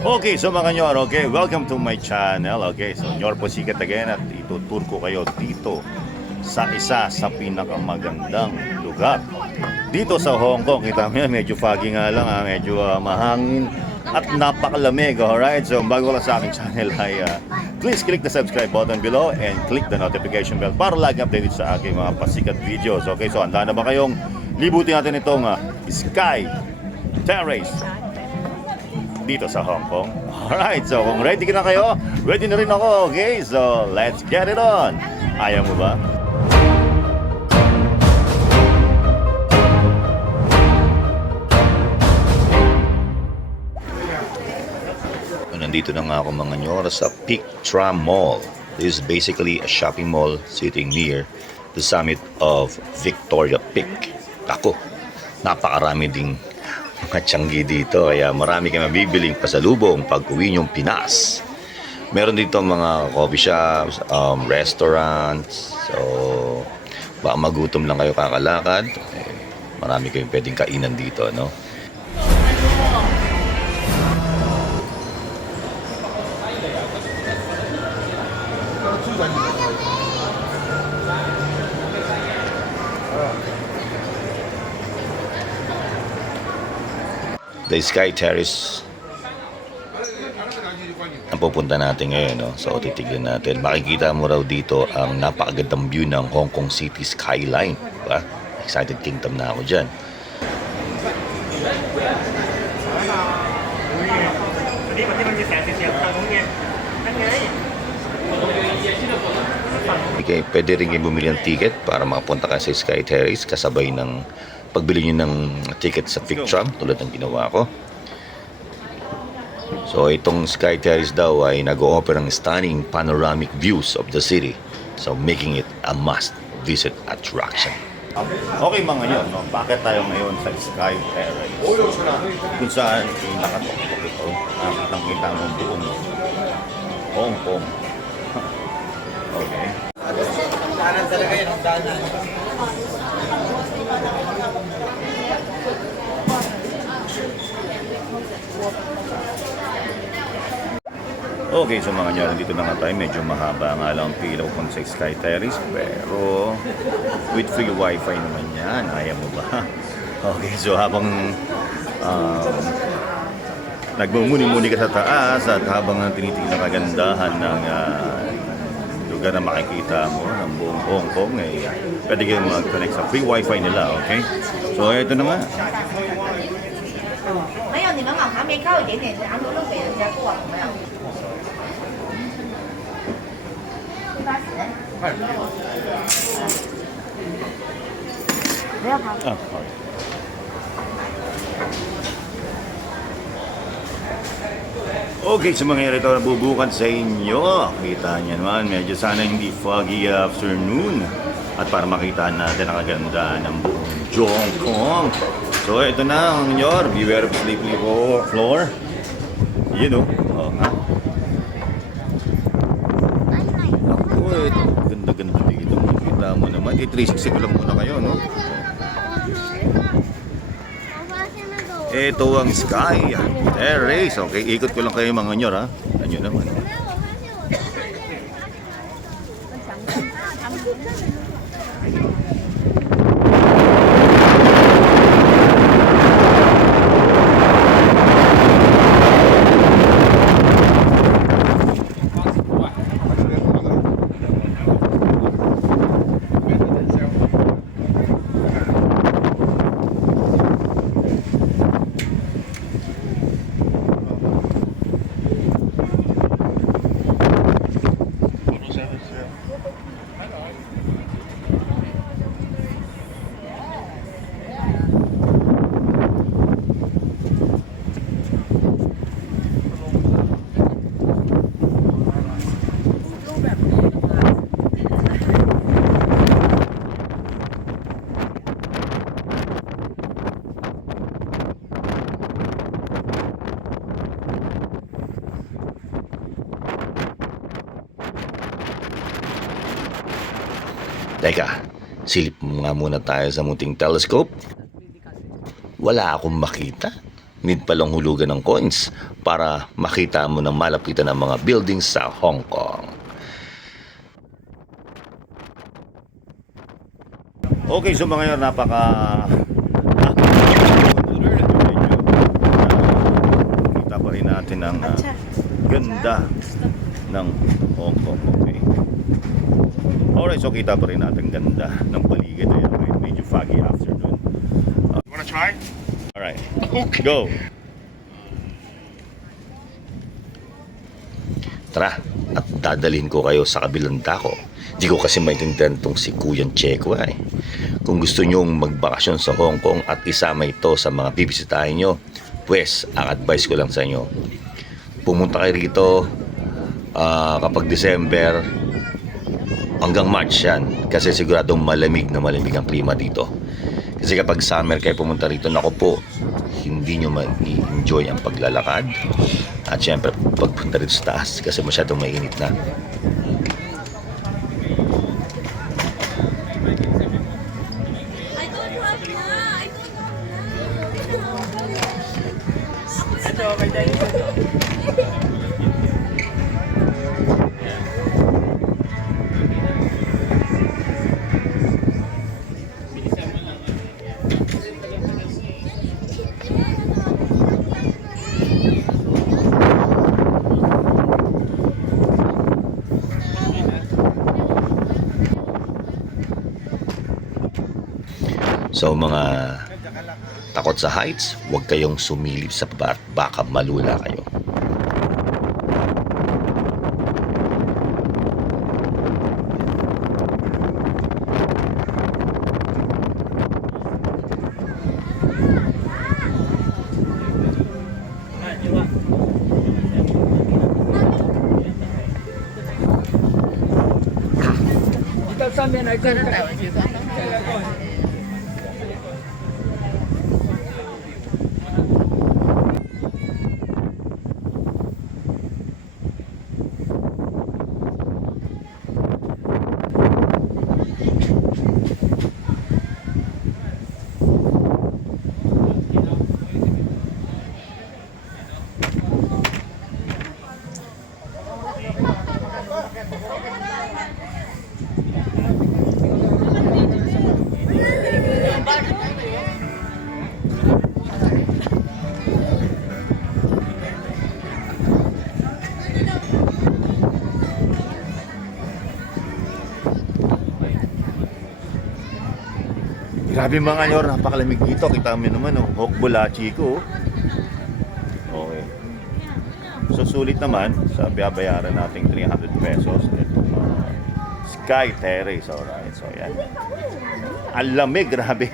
Okay, so mga nyor, okay, welcome to my channel. Okay, so nyor po sikat again at itutur ko kayo dito sa isa sa pinakamagandang lugar dito sa Hong Kong. Kita mo yan, medyo foggy nga lang, medyo mahangin at napakalamig. Alright, so bago lang sa aking channel ay please click the subscribe button below and click the notification bell para lagi updated sa aking mga pasikat videos. Okay, so handa na ba kayong libutin natin itong Sky Terrace dito sa Hong Kong? Alright, so kung ready ka na kayo, ready na rin ako. Okay, so let's get it on. Ayaw mo ba? Nandito na nga ako mga nyor sa Peak Tram Mall. This is basically a shopping mall sitting near the summit of Victoria Peak. Ako, napakarami ding mga tiyanggi dito, kaya marami kayo mabibiling pasalubong pag uwi nyong Pinas. Meron dito mga coffee shops, restaurants. So baka magutom lang kayo kakalakad, marami kayong pwedeng kainan dito, no? The Sky Terrace ang pupunta natin ngayon, no? So titignan natin, makikita mo raw dito ang napakagandang view ng Hong Kong City skyline, diba? Excited kingdom na ako dyan. Okay, pwede rin kayo bumili ng ticket para makapunta ka sa Sky Terrace kasabay ng pagbili nyo ng ticket sa Peak Tram tulad ng ginawa ko. So itong Sky Terrace daw ay nag-o-offer ng stunning panoramic views of the city, so making it a must visit attraction. Okay mga yun, no? Bakit tayo ngayon sa Sky Terrace? Kung saan nakatuktok ito, nakikita mo buong Hong Kong. Okay. Daanan talaga yun, ang daanan. Okay, so mga nyo, dito na nga tayo. Medyo mahaba nga lang ang pila ko sa Sky Terrace, pero with free wifi naman yan. Ayaw mo ba? Okay, so habang nagmumuni-muni ka sa taas at habang tinitingnan ang kagandahan ng lugar na makikita mo ng buong Hong Kong, pwede kayo mag-connect sa free wifi nila, okay? So ito na nga. 没有，你们往旁边靠一点点，然后都给人家过，有没有？180。不要跑。Okay. Okay, sa mga ito na bubukan sa inyo, kita niyo naman, medyo sana hindi foggy afternoon. At para makita natin ang kagandahan ng buong Hong Kong. So ito na ang nyor, beware of sleepy floor. You know, Ako, ito, ganda-ganda dito. Kita mo naman, 360 ko lang muna kayo, no? Ito ang Sky Terrace. Okay, ikot ko lang kayo mga nyor, ha? Ano naman. Teka, silip nga muna tayo sa munting telescope. Wala akong makita. need palang hulugan ng coins para makita mo ng malapitan ng mga buildings sa Hong Kong. Okay, so mga yun, kita pa rin natin ang ganda ng Hong Kong. Okay. Alright, so kita pa rin natin ganda ng paligid. Ayan, okay. Medyo foggy afternoon. You wanna try? Alright, go! Tara, at dadalhin ko kayo sa kabilang dako. Di ko kasi maintindihan itong si Kuyan Checo eh. Kung gusto nyong magbakasyon sa Hong Kong at isama ito sa mga bibisitahin nyo, pues ang advice ko lang sa inyo, pumunta kayo rito kapag December hanggang March yan, kasi siguradong malamig na malamig ang klima dito. Kasi kapag summer kayo pumunta rito, naku po, hindi nyo ma-enjoy ang paglalakad at syempre pagpunta rito sa taas kasi masyadong mainit na. So mga takot sa heights, huwag kayong sumilip sa baba at baka malula kayo. Grabe mga nyor, napakalamig dito. Kita mo naman, oh, Hokbulachi ko. Okay. So sulit naman sa bayaran nating 300 pesos. Ito, Sky Terrace, alright. So yan. Ang lamig, grabe.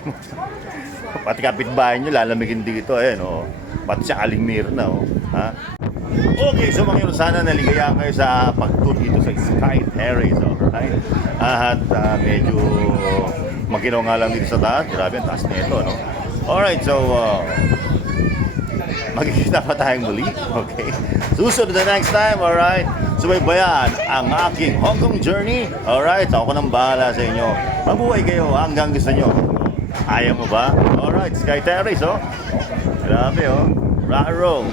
Pati kapitbahay nyo, lalamigin dito. Ayan, oh. Pati sa Alimir na, oh. Ha? Okay, so mga nyor, sana naligayahan kayo sa pag-tour dito sa Sky Terrace, alright. At medyo maginaw nga lang dito sa taas. Grabe, ang taas nito, no? Alright, so magkikita pa tayong muli. Okay. Susunod na next time, alright? Subaybayan ang aking Hong Kong journey. Alright, ako nang bahala sa inyo. Mabuhay kayo hanggang gusto nyo. Ayaw mo ba? Alright, Sky Terrace, oh. Grabe, oh. Rock and roll.